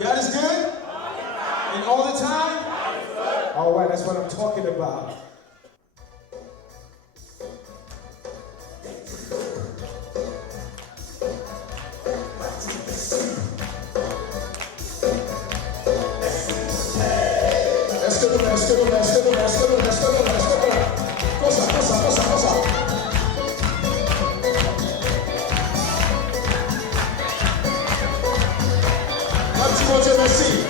God is good? And all the time? All right, that's what I'm talking about. Mon Dieu, merci.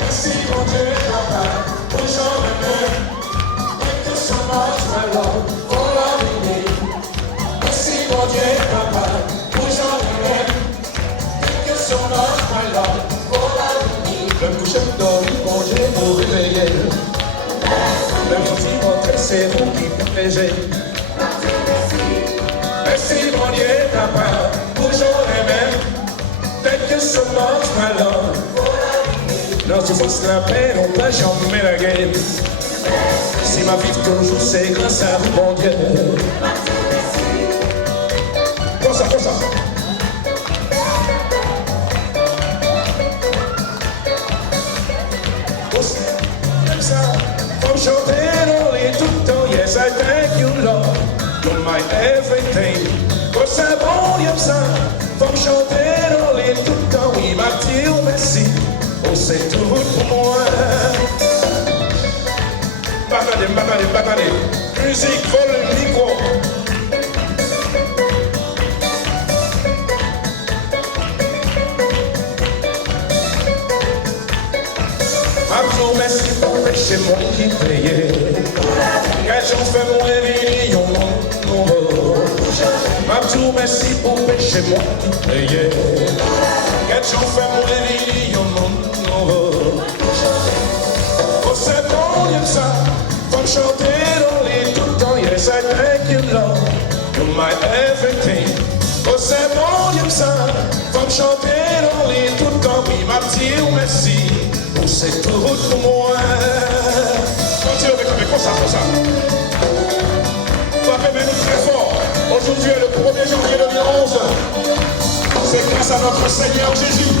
Merci, mon Dieu, papa, pour j'en ai thank you so much, my Lord, for loving me. Merci, mon Dieu, papa, pour j'en ai thank you so much, my Lord, for loving me. Le coucher dormi, mon Dieu, pour réveiller. Le petit montre, c'est vous qui me plaisez. Merci, mon Dieu, papa, pour j'en ai thank you so much, my Lord. Non, tu fasses la peine, on peut jamais la guerre. Si ma vie toujours c'est grâce à vous, mon Dieu. Comme ça, comme ça. Comme ça, comme chanter dans les tout le temps. Yes, I thank you, Lord. You're my everything. Comme ça, bon, comme ça. Comme chanter dans les tout le temps. Oui, ma dire merci. Oh, c'est tout pour moi. Bagadez. Musique, vole le micro. Ma merci pour péché, moi qui payais. Quand j'en fais mon réveillon, ma merci pour péché, moi qui payais. Quand j'en fais mon réveillon, oh, c'est bon, comme ça, comme chanter dans les tout le temps. Yes, I thank you, Lord, you're my everything. Oh, c'est bon, comme ça, comme chanter dans les tout le temps. Oui, ma dire merci, oh, c'est tout pour moi. Continuez avec comme ça, comme ça. Frappez mes nous très fort. Aujourd'hui est le 1er janvier 2011. C'est grâce à notre Seigneur Jésus.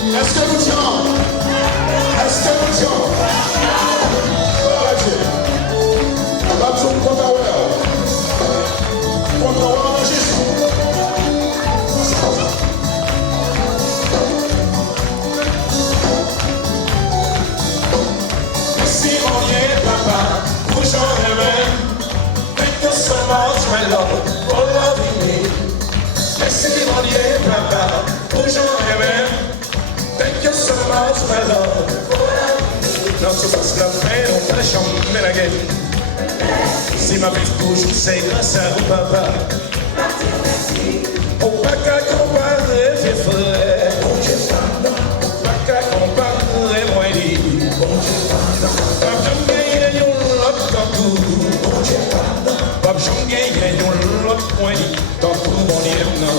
Est-ce que nous tirons? Est-ce que nous tirons? Voilà Dieu. Baptôme contre Jésus. Merci mon Dieu, papa, pour j'en ai thank you so much, my Lord, for loving me. Merci mon Dieu, papa, pour j'en ai thank you so much, my Lord. Non, tu passes la peine, on peut jamais la guerre. Si ma vie toujours, c'est grâce à vous, papa. On ne peut pas comparer, vieux frère. On ne peut pas comparer, moi, dit. Pas jamais gagner l'autre dans tout. Pas jamais gagner l'autre point dit. Dans tout mon Dieu, non.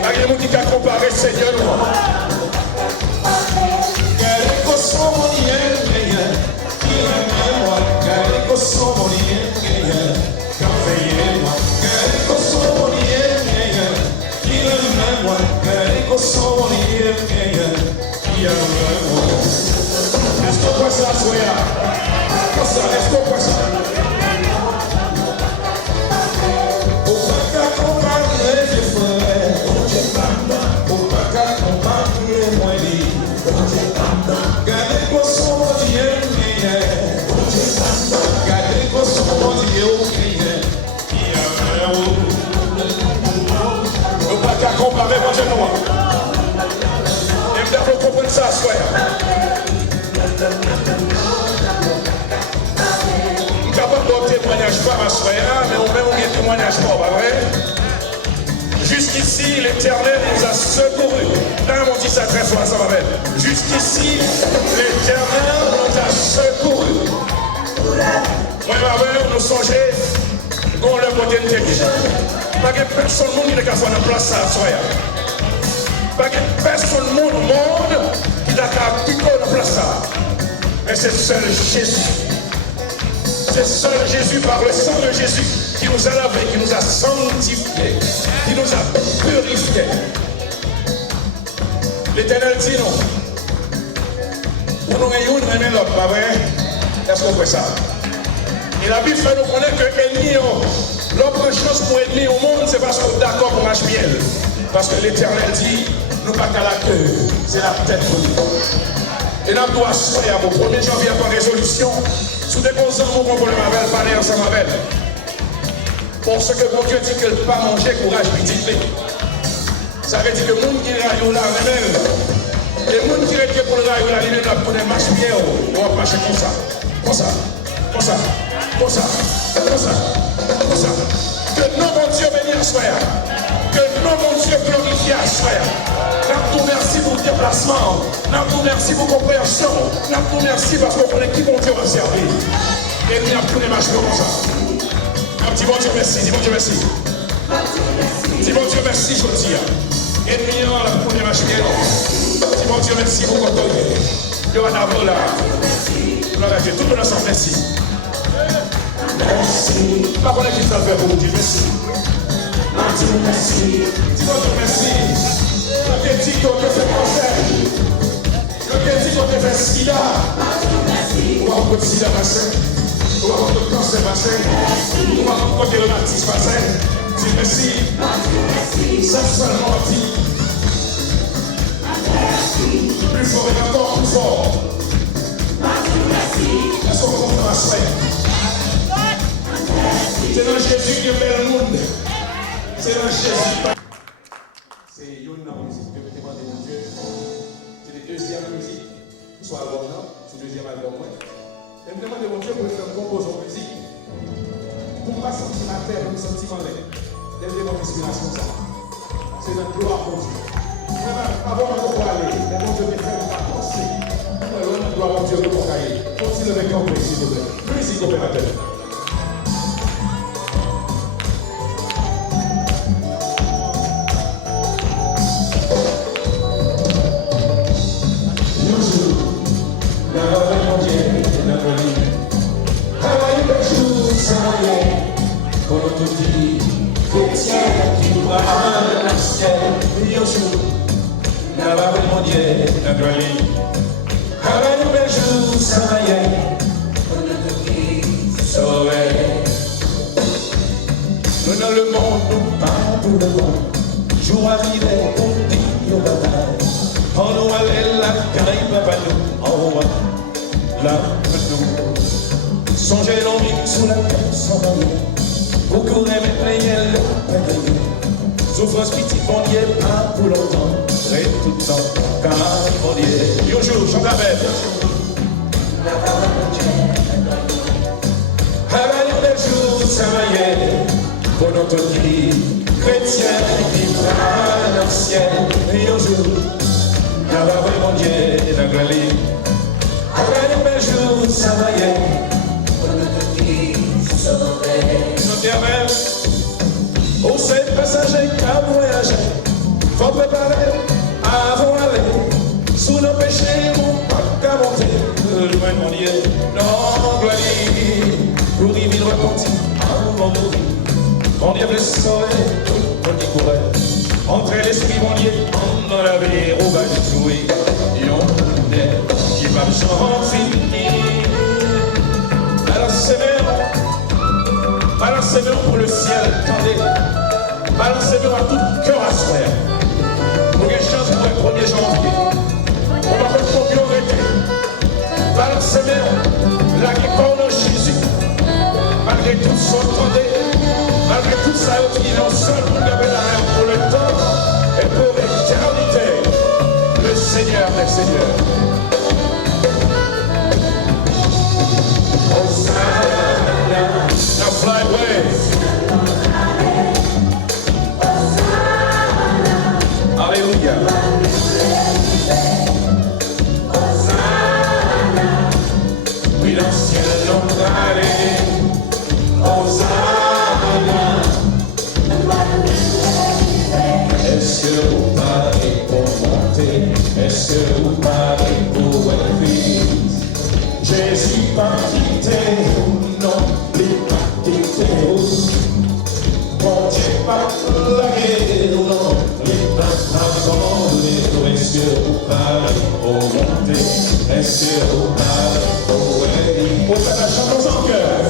Il y a des gens qui ont comparé Seigneur. Ça, soyez. Je ne peux pas donner témoignage pas, ma soeur, mais on met un témoignage pas, pas vrai? Jusqu'ici, l'Éternel nous a secourus. Là, on dit ça très fort, ça va bien. Jusqu'ici, l'Éternel nous a secourus. Moi, ma mère, nous songeons qu'on le côté de Dieu. Pas que personne ne peut faire une place ça, soyez. Pas que personne ne monde qui n'a qu'à piquer la place ça. Mais c'est seul Jésus. C'est seul Jésus par le sang de Jésus qui nous a lavé, qui nous a sanctifiés, qui nous a L'Éternel dit non. Pour nous réunir, on remet l'autre, pas vrai? Est-ce qu'on fait ça? Et la Bible fait nous connaître que l'ennemi, l'autre chance pour ennemi au monde, c'est parce qu'on est d'accord pour HBL. Parce que l'Éternel dit, nous pas qu'à la queue, c'est la tête pour nous. Et nous doit soyer au 1er janvier par résolution, sous des bons ans, mon problème avec parler ensemble avec. Parce que bon Dieu dit que ne pas manger, courage, petit. Ça veut dire que le monde qui est là, il même. Et le monde qui est pour le rayon, il est là pour des marches bien, on va marcher comme ça. Comme ça. Comme ça. Comme ça. Comme ça. Comme ça. Que non, mon Dieu, béni à soi. Que non, mon Dieu, glorifié à soi. Nous merci pour le déplacement. Nous merci pour la compréhension. Nous merci parce qu'on connaît qui mon Dieu va servir. Et nous avons tous les marches comme ça. Dis bon Dieu merci, dis bon Dieu merci. Dis bon Dieu merci, je dis. Et nous avons la première marche bien. Dis bon Dieu merci pour votre temps. Dieu va d'abord là. Gloire à Dieu, tout le monde ensemble, merci. Merci. Pas qu'on ait qui fait pour vous dire merci. Merci. Dis bon Dieu merci. Je te dis qu'on te fait penser. Je te dis qu'on te fait sida. Ou encore de sida passé. Ou encore de cancer passé. Ou encore de rhumatisme passé. Dis merci. Ça seulement dit. Plus fort et encore plus fort. Est-ce qu'on comprend ma soeur? C'est dans Jésus qui fait le monde. C'est dans Jésus. C'est une musique que vous demandez de Dieu. C'est la deuxième musique. Soit l'album, c'est le deuxième album. Et vous demandez de Dieu pour faire composer en musique. Pour ne pas sentir la terre, pour sentir l'air. Dès mon inspiration, ça. C'est notre gloire pour Dieu. Avant de aller, les bons Dieu me fait pas penser. Nous gloire pour Dieu de mon cahier. Continuez avec un plaisir, s'il vous plaît. Musique opérateur. Nous dans le monde, nous pas pour le monde. Jour arrivé, on dit au bataille. On nous allait la caille, papa nous, en roi, là, nous. Songez l'envie sous la terre sans moyen. Pour courir mes prières, le pédalier. Souffrance petite, bon Dieu, pas pour longtemps. Et tout le temps, car mon Dieu. Yo jour, chante avec. Avant le jour, ça va y aller. Pour notre vie chrétienne qui va dans le ciel. Et un jour, avant mon Dieu, la galerie. Avant le jour, ça va y aller. Pour notre vie sauvée. Nous disons, au seul passager qu'à voyager, faut préparer avant d'aller. Sous nos péchés, on pas qu'à monter. Loin de mon Dieu, non, gloire. Pour y vivre repentir avant de mourir. On y avait sauvé tout, on y courait. Entre l'esprit, mon Dieu, on en avait au bas du jouet. Et on est qui va me fini. Alors balancez-moi pour le ciel, attendez. Balancez-moi à tout cœur à soi. Pour que chance pour le 1er janvier. On va pas trop bien arrêter. Balancez-moi la guépard de Jésus. Malgré tout ce qu'on entendait. Malgré tout ça, il est seul pour garder la mer pour le temps et pour l'éternité. On t'a la chantons en cœur.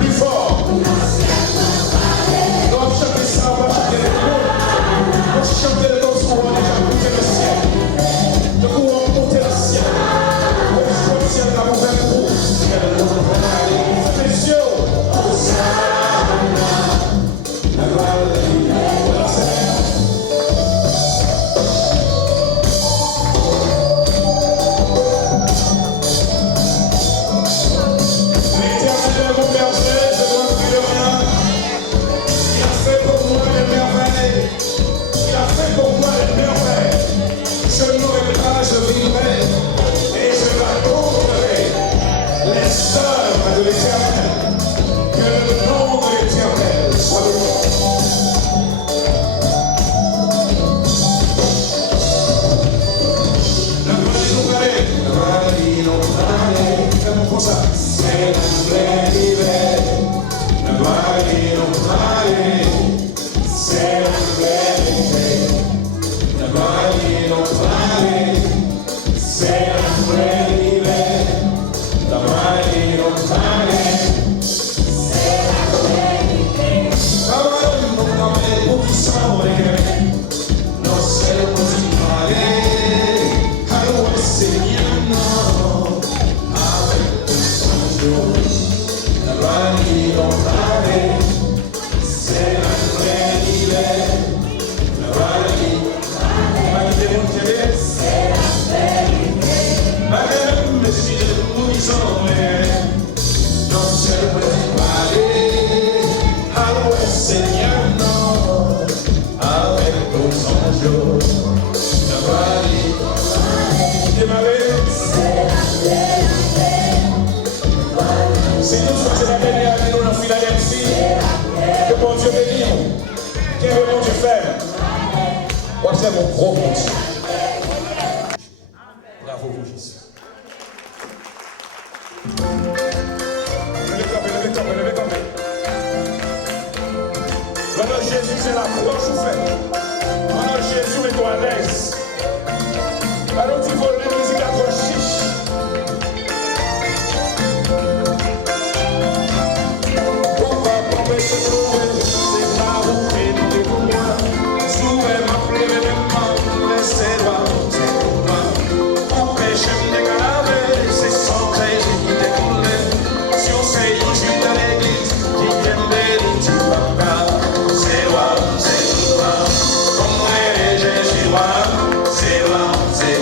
Plus fort. On va chanter ça, on va chanter les mots. On va chanter les danses pour on a déjà monté le ciel. De où on monte le ciel. On va le ciel là, on va le bout. C'est sûr. Si nous c'est la dernière année, nous dans Philadelphie, que bon Dieu bénisse nous. Qu'est-ce que bon Dieu fait? Moi, c'est mon gros bon Dieu. Bravo pour Jésus. Levez campé. Maintenant, Jésus, c'est la croix que je fais. Maintenant, Jésus, mets-toi à l'aise. Alors, tu voles les musiques à toi chiche. C'est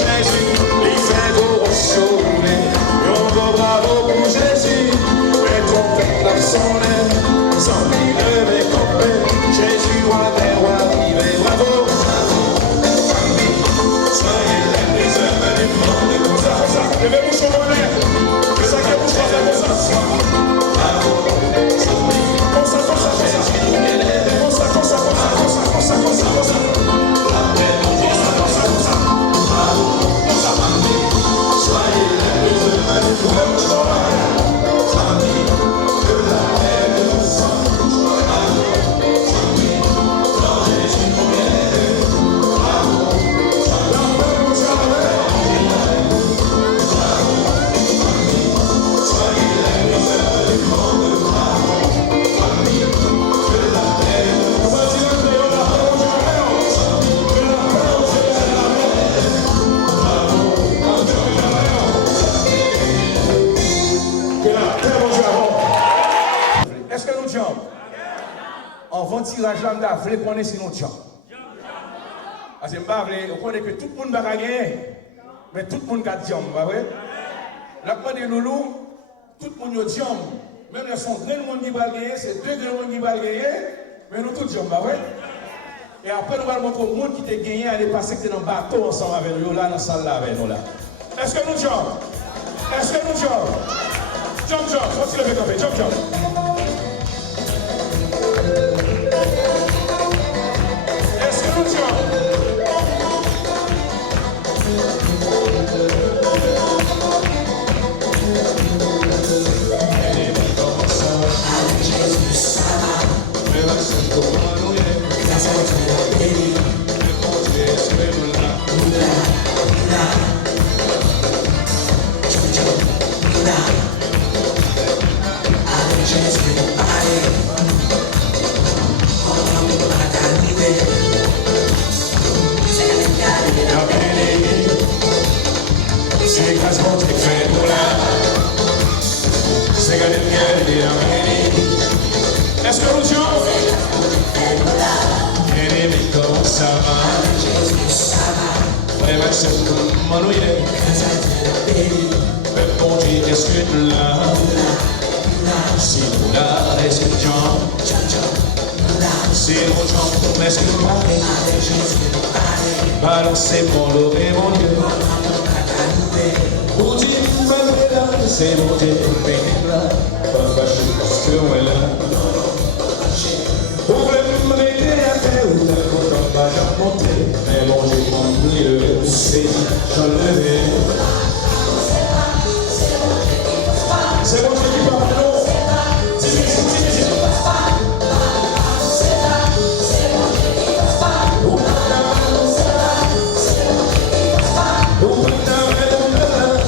Jésus, il fait beau sauver. On va bravo pour Jésus, et ton peuple a sonné, sans lui lever campé. Jésus, roi des rois, vivez, bravo. Soyez les prisonniers du monde, comme ça. Levez-vous sur vos lèvres, que ça que vous chantez, comme ça. Bravo, comme ça, comme ça, comme ça. Comme ça, comme ça, comme ça, comme ça, comme ça, comme ça, comme ça. Est-ce que nous sommes? En vent tirage là, nous voulons qu'on est si nous sommes. Parce que on connaît que tout le monde va gagner, mais tout le monde va dire, pas vrai? La part des loulous, tout le monde va dire, même les sont deux monde qui va gagner, c'est deux grands monde qui va gagner, mais nous tous disons, pas vrai? Et après, nous allons montrer au monde qui t'a gagné à aller passer dans le bateau ensemble avec nous, là, dans la salle là avec nous là. Est-ce que nous sommes? Est-ce que nous sommes? Jump, jump, what's the big jump, jump. Est-ce que nous sommes? Est-ce que nous sommes? Comment ça va? Ouais, Maxime, comment nous y est? Bon Dieu, est-ce que tu l'as? Si nous l'as, est-ce que tu as? Si nous chantons, est-ce que tu as? Balancez mon lot et mon Dieu. Pour dire, c'est mon Dieu, là. Pas fâché parce que ouais là. Vous me mettez à terre ou t'as content pas j'en monter. Mais bon j'ai compris le c'est j'en levais. C'est bon Dieu qui parle non.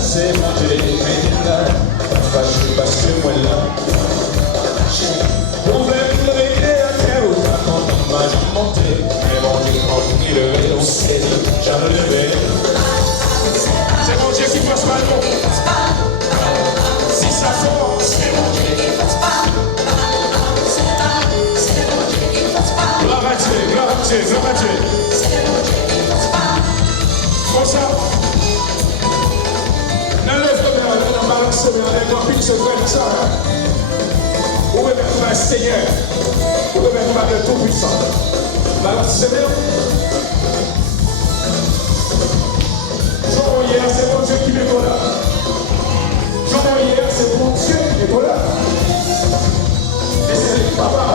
C'est mon Dieu qui là. Pas fâché parce que moi là. Vous me mettez à terre ou t'as content pas j'en monter. Mais bon j'ai compris le vélo c'est j'en levais. C'est mon Dieu qui passe pas non. Si ça sort, c'est mon Dieu qui passe pas. Gloire à Dieu, gloire à Dieu, gloire à Dieu. Comme ça. Dans l'œuvre de la dans balance, dans la pile secret de ça. Vous pouvez mettre le Seigneur. Vous pouvez mettre le Tout-Puissant. Balance, c'est bien. Jean hier, c'est mon Dieu qui m'est là. Jean hier, c'est mon Dieu qui m'est là. Et c'est le papa.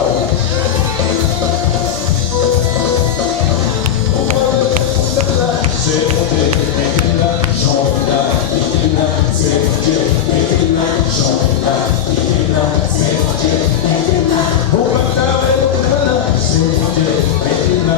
C'est mon Dieu qui m'est là. Jean là, il est là. C'est mon Dieu qui m'est là. Jean là, il est là. C'est mon Dieu qui m'est là. On va t'arrêter là. C'est mon Dieu qui m'est là.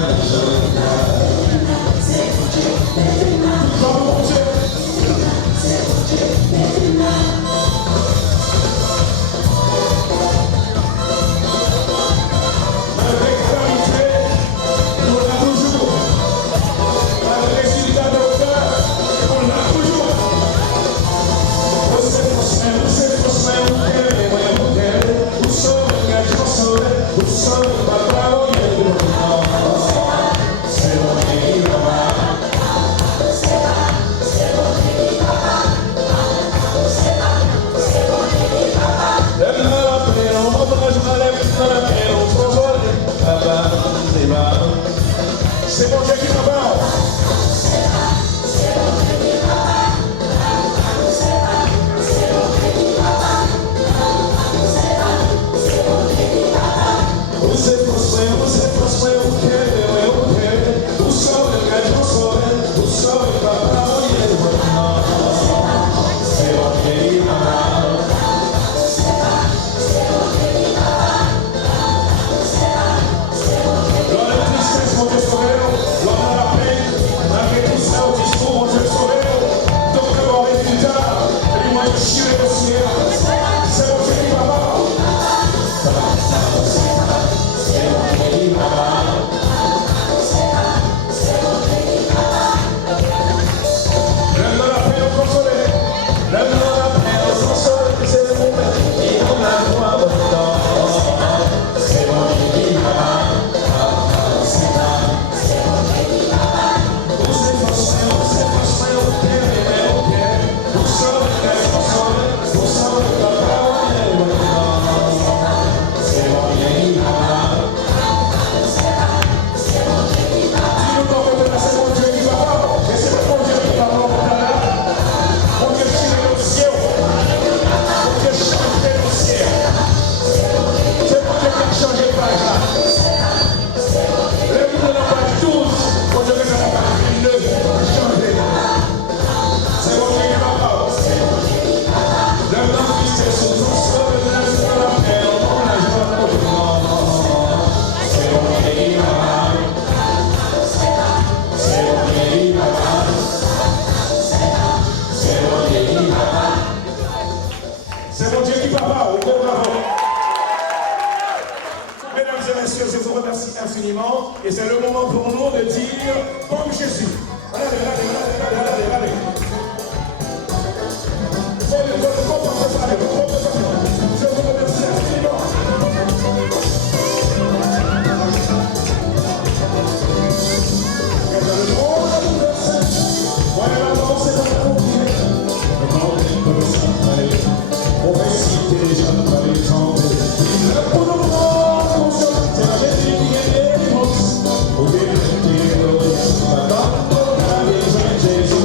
maintenant, et c'est le moment pour nous de dire comme Jésus. Allez. Je vous remercie infiniment. On va citer les gens dans les temps. Pour nous prendre, c'est la Jésus qui est l'immense. Au début, maintenant, on a besoin de Jésus.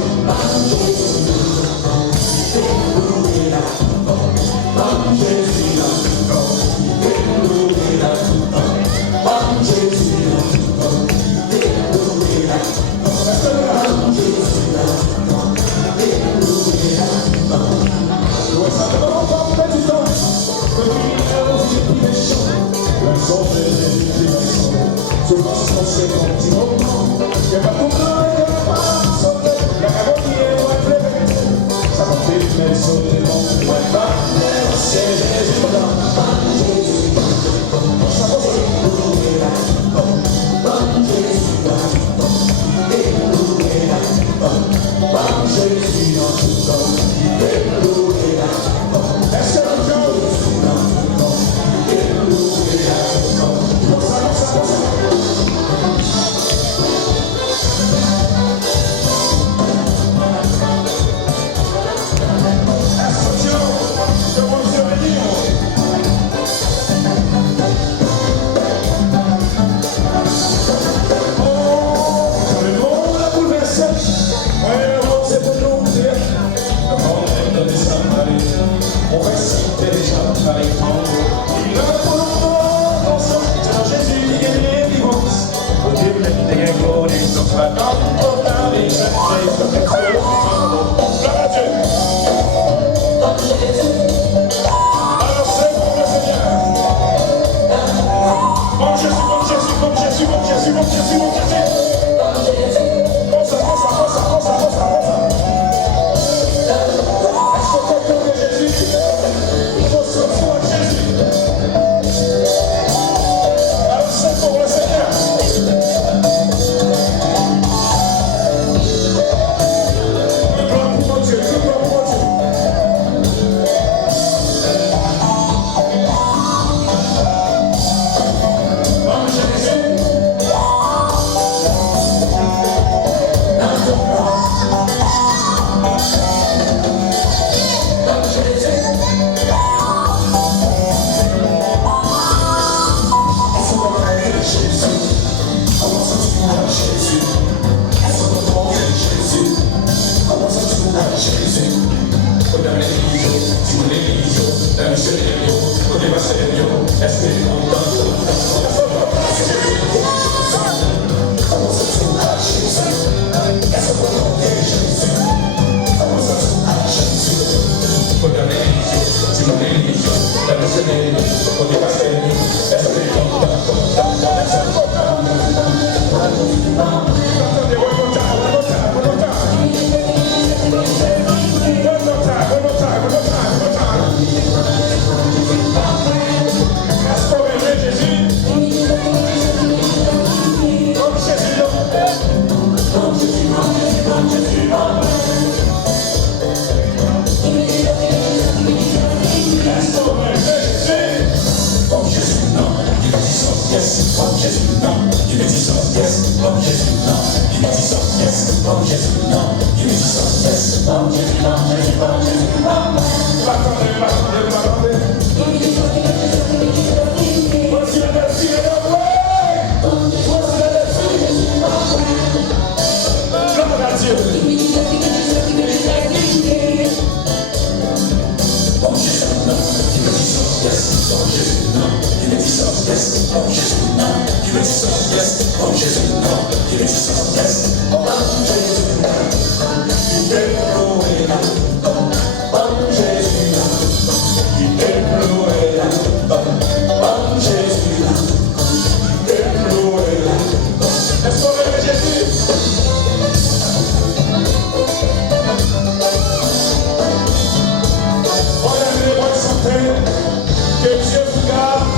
Que Dieu vous garde,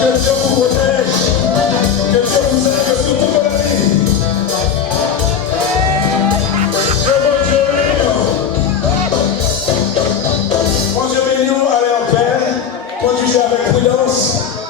que Dieu vous protège, que Dieu vous aide. conduire avec prudence.